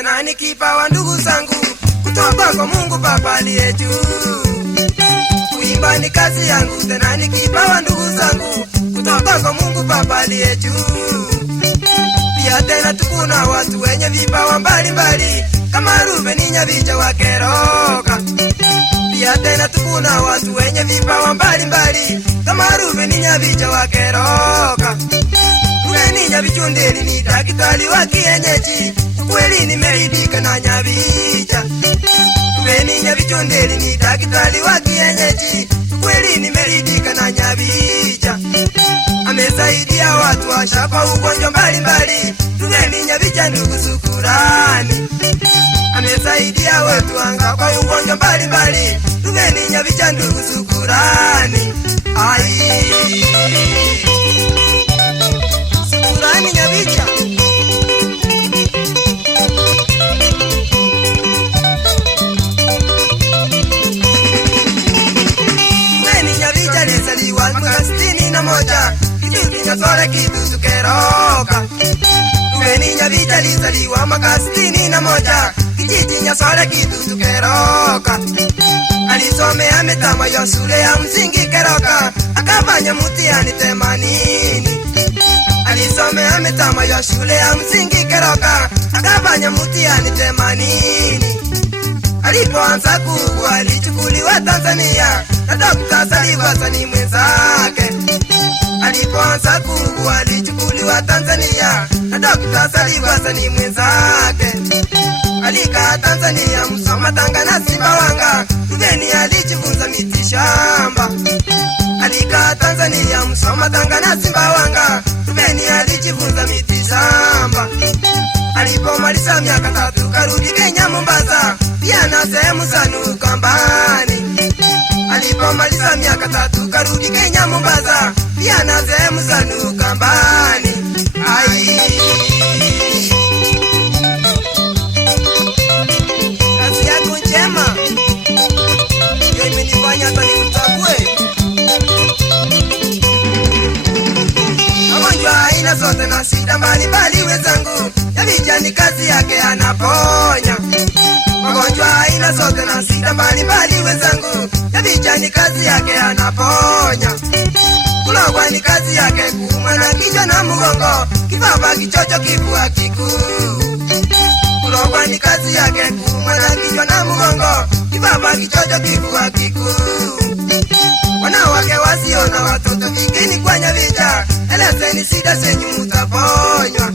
tena ni kipawa ndugu zangu kutoka kwa Mungu Baba aliye juu. Kuimba ni kazi yangu, tena ni kipawa ndugu zangu kutoka kwa Mungu Baba aliye juu. Pia tena tukuna watu wenye vipawa mbalimbali kama Rubeni Nyabicha wa Keroka. Pia tena tukuna watu wenye vipawa mbalimbali kama Rubeni Nyabicha wa Keroka. Rubeni Nyabichundeli ni daktari wa kienyeji, kweli nimeridhika na Nyabicha. Rubeni Nyabichundeli ni daktari wa kienyeji, kweli nimeridhika na Nyabicha. Amesaidia watu washapa ugonjwa mbalimbali. Rubeni Nyabicha ndugu shukurani. Amesaidia watu wanga kwa ugonjwa mbalimbali. Rubeni Nyabicha ndugu shukurani. Shukurani Nyabicha. Rubeni Nyabicha alizaliwa mwaka 61 kijiji cha Sole Kitutu Keroka. Rubeni Nyabicha alizaliwa mwaka 61 kijiji cha Sole Kitutu Keroka. Alisomea mitama ya shule ya msingi Keroka, akafanya mtihani 80. Alisomea mitama ya shule ya msingi Keroka, akafanya mtihani 80. Alipoanza kuugua alichukuliwa Tanzania na Dr. Saliva Hassan mwenzake. Alipoanza kuugua alichukuliwa Tanzania na Dr. Saliva Hassan mwenzake. Alikaa Tanzania Musoma, Tanga na Sumbawanga. Rubeni alijifunza miti shamba. Alikaa Tanzania Musoma, Tanga na Sumbawanga. Rubeni alijifunza miti shamba. Alipomaliza miaka 3 karudi Kenya Mombasa, pia na sehemu za Ukambani. Alipomaliza miaka 3 karudi Kenya Mombasa, pia na sehemu za Ukambani. Kazi yako njema ndio imenifanya hata nikutambue. Magonjwa aina zote na shida mbalimbali wenzangu, Nyabicha ni kazi yake anaponya. Magonjwa aina zote na shida mbalimbali wenzangu, Nyabicha ni kazi yake anaponya. Kulogwa ni kazi yake, kuumwa na kichwa na mgongo, kifua, kichocho, kifua kikuu. Kulogwa ni kazi yake, kuumwa na kichwa na mgongo, kifua, kichocho, kifua kikuu. Wanawake wasio na watoto fikini kwa Nyabicha, elezeni shida zenyu mtaponywa.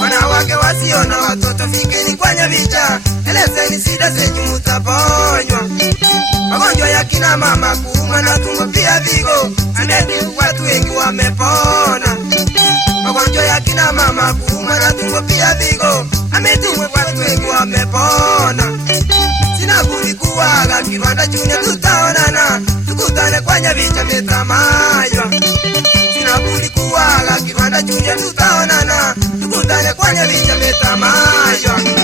Wanawake wasio na watoto fikini kwa Nyabicha, elezeni shida zenyu mtaponywa. Magonjwa ya kina mama, kuumwa na tumbo, pia vigo, ameti watu wengi wamepona. Magonjwa ya kina mama, kuumwa na tumbo, pia vigo, ameti watu wengi wamepona. Sina budi kuaga Kiwanda Junior, tutaonana tukutane kwa Nyabicha Metamaywa. Sina budi kuaga Kiwanda Junior, tutaonana tukutane kwa Nyabicha Metamaywa.